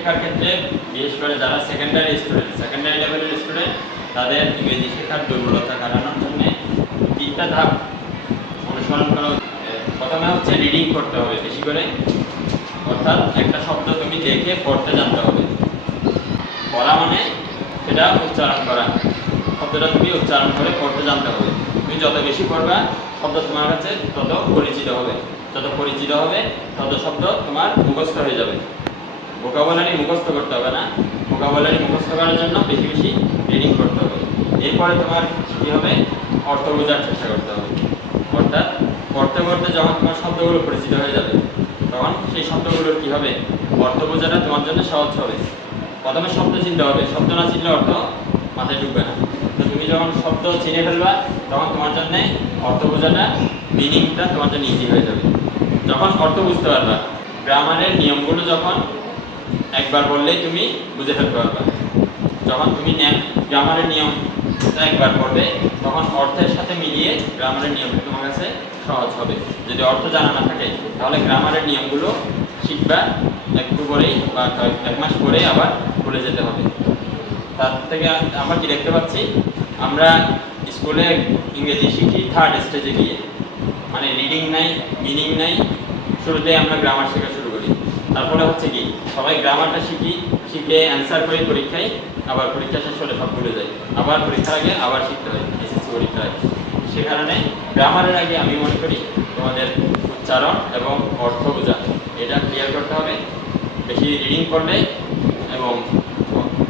শেখার ক্ষেত্রে বিশেষ করে যারা সেকেন্ডারি লেভেলের স্টুডেন্ট তাদের ইংরেজি শেখার দুর্বলতা কাটানোর জন্য 3টা ধাপ অনুসরণ করা। প্রথমে হচ্ছে রিডিং করতে হবে বেশি করে, অর্থাৎ একটা শব্দ তুমি দেখে পড়তে জানতে হবে। পড়া মানে সেটা উচ্চারণ করা, শব্দটা তুমি উচ্চারণ করে পড়তে জানতে হবে। তুমি যত বেশি পড়বা শব্দ তোমার কাছে তত পরিচিত হবে, তত শব্দ তোমার মুখস্থ হয়ে যাবে। ভোকাবুলারি মুখস্থ করতে হবে না, ভোকাবুলারি মুখস্থ করার জন্য বেশি বেশি রিডিং করতে হবে। এরপরে তোমার কী হবে, অর্থ বোঝার চেষ্টা করতে হবে। অর্থাৎ পড়তে পড়তে যখন তোমার শব্দগুলো পরিচিত হয়ে যাবে তখন সেই শব্দগুলোর কী হবে, অর্থ বোঝাটা তোমার জন্য সহজ হবে। প্রথমে শব্দ চিনতে হবে, শব্দ না চিনলে অর্থ মাথায় ঢুকবে না। তো তুমি যখন শব্দ চিনে ফেলবা তখন তোমার জন্য অর্থ বোঝাটা, মিনিংটা তোমার জন্য ইজি হয়ে যাবে। যখন অর্থ বুঝতে পারবা, গ্রামারের নিয়মগুলো যখন একবার বললেই তুমি বুঝে ফেলতে পারবা। যখন তুমি গ্রামারের নিয়মটা একবার পড়বে তখন অর্থের সাথে মিলিয়ে গ্রামারের নিয়মটা তোমার কাছে সহজ হবে। যদি অর্থ জানা না থাকে তাহলে গ্রামারের নিয়মগুলো শিখবা একটু পরেই বা 1 মাস পরেই আবার ভুলে যেতে হবে। তার থেকে আমরা কি দেখতে পাচ্ছি, আমরা স্কুলে ইংরেজি শিখি 3rd স্টেজে গিয়ে, মানে রিডিং নাই, মিনিং নাই, শুরুতে আমরা গ্রামার শেখা শুরু করি। তারপরে হচ্ছে কি সবাই গ্রামারটা শিখে অ্যান্সার করি পরীক্ষায়, আবার পরীক্ষা শেষ হলে সব ভুলে যায়, আবার পরীক্ষার আগে আবার শিখতে হয় এসএসসি পরীক্ষার আগে। সে কারণে গ্রামারের আগে আমি মনে করি তোমাদের উচ্চারণ এবং অর্থ বোঝা এটা ক্লিয়ার করতে হবে। বেশি রিডিং করলে এবং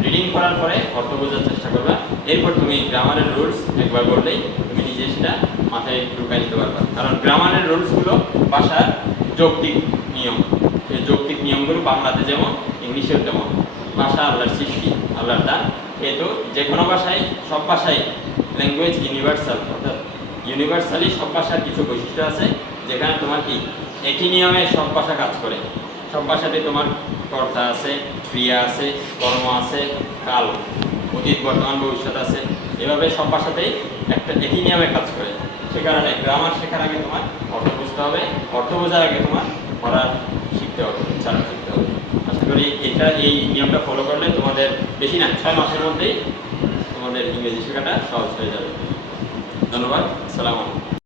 রিডিং করার পরে অর্থ বোঝার চেষ্টা করবা। এরপর তুমি গ্রামারের রুলস একবার বললেই তুমি নিজে সেটা মাথায় ঢুকাই নিতে পারবা। কারণ গ্রামারের রুলসগুলো ভাষার যৌক্তিক নিয়ম, সেই যৌক্তিক নিয়মগুলো বাংলাতে যেমন ইংলিশেও তেমন। ভাষা আল্লাহর সৃষ্টি, আল্লাহর দান। কিন্তু যে কোনো ভাষায়, সব ভাষায় ল্যাঙ্গুয়েজ ইউনিভার্সাল, অর্থাৎ ইউনিভার্সালি সব ভাষার কিছু বৈশিষ্ট্য আছে যেখানে তোমার কি একই নিয়মে সব ভাষা কাজ করে। সব ভাষাতে তোমার কর্তা আছে, ক্রিয়া আছে, কর্ম আছে, কাল, অতীত, বর্তমান, ভবিষ্যৎ আছে। এভাবে সব ভাষাতেই একটা একই নিয়মে কাজ করে। সে কারণে গ্রামার শেখার আগে তোমার অর্থ বুঝতে হবে, অর্থ বোঝার আগে তোমার পড়া শিখতে হবে, উচ্চারণ শিখতে হবে। আশা করি এই নিয়মটা ফলো করলে তোমাদের বেশি না 6 মাসের মধ্যেই তোমাদের ইংরেজি শেখাটা সহজ হয়ে যাবে। ধন্যবাদ। আসসালামু আলাইকুম।